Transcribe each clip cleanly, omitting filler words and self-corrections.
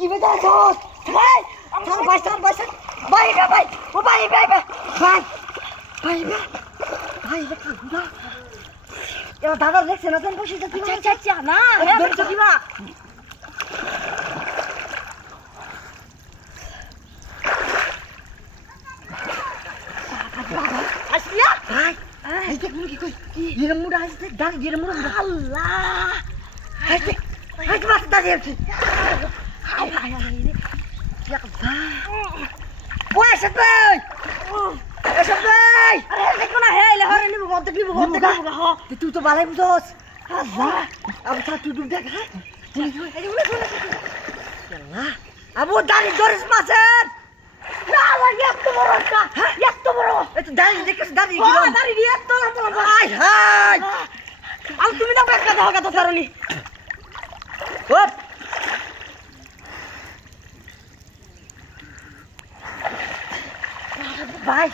কি বেজা দোস ভাই চল ভাই ভাই ভাই ও ভাই ভাই ভাই ভাই ভাই ভাই ভাই না এবার দাদা দেখছে না তুমি বসে যাচ্ছি আচ্ছা না হ্যাঁ ধরছো কি বা আসিয়া ভাই এই দেখ মুড়ি কই এর মুড়া আসছে দাঁড় এর মুড়া আল্লাহ আসছে আজ বাস দাঁড়িয়ে আছে হাই হাই হাই ইয়া ভাই ওই ভাই এসব ভাই আরে দেখো না হে এলে হরে নিব বলতে নিব হ তুই তো ভালোই বুঝছস আল্লাহ আবু তা তুই দেখ হ্যাঁ আল্লাহ আবু দাঁড়ি ধরিস মাছের না লাগে এত বড় একটা এত বড় একটু দাঁড়ি দেখিস দাঁড়ি ও দাঁড়ি দিয়ে এত না তো হাই হাই আর তুমি না একটা দাও কথা সারনি ওপ ভাই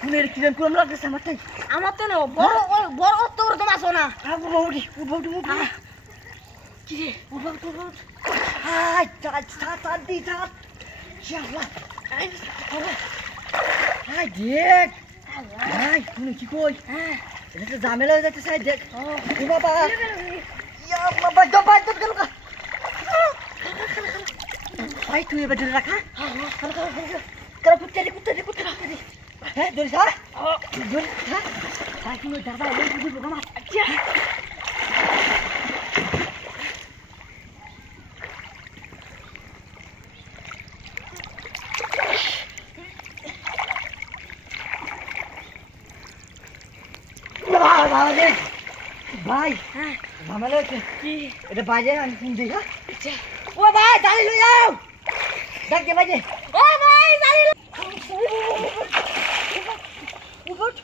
ফুলের কিরম কিরম লাগতেছে আমার তাই আমার তো না বড় বড় অত বড় তো মাছ না আবু বাউডি উঠবো কি রে উঠবো হাই চাট দি চাট শালা হাই দেখ হাই তুমি কি কই এটা তো ঝামেলা হয়ে যাচ্ছে সাইড দেখ ও বাবা ইয়া বাবা দবাই তো গেল ভাই তুই এবার ধরে রাখা কারা কুত্তে হ্যাঁ ধরিস হ্যাঁ ধরিস হ্যাঁ ভাই তুমি দাদা ওই বুঝি বাবা আচ্ছা ভাই হ্যাঁ ঝামেলা হচ্ছে কি এটা বাজে আমি ফোন দিই হ্যাঁ ও ভাই দাঁড়িয়ে লই যাও দেখ কে বাজে ও ভাই দাঁড়িয়ে উঠ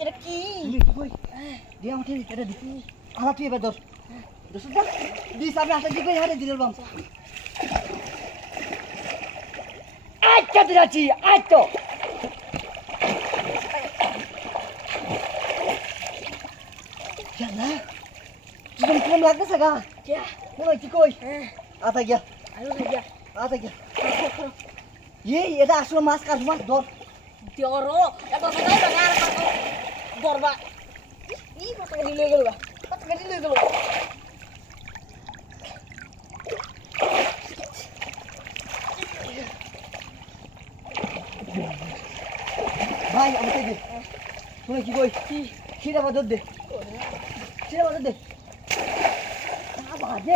এটা কি দিয়া উঠে এটা দেখি আলা তুই এবার দোষ দিস আমি হাতে দিকে হারে দিল বাম আচ্ছা দিরাছি আজ তো তুমি কোন লাগতেছে গা কোন কি কই আতা গিয়া আতা গিয়া এটা আসলে মাছ কাটবো মাছ ধর দিওরো এটা কোথায় বাগার দরবা ই কত গলি লই গেল কত গলি লই গেল ভাই আমি কই দে তুমি কি কই খিরা বাদর দে খিরা বাদর দে বাজে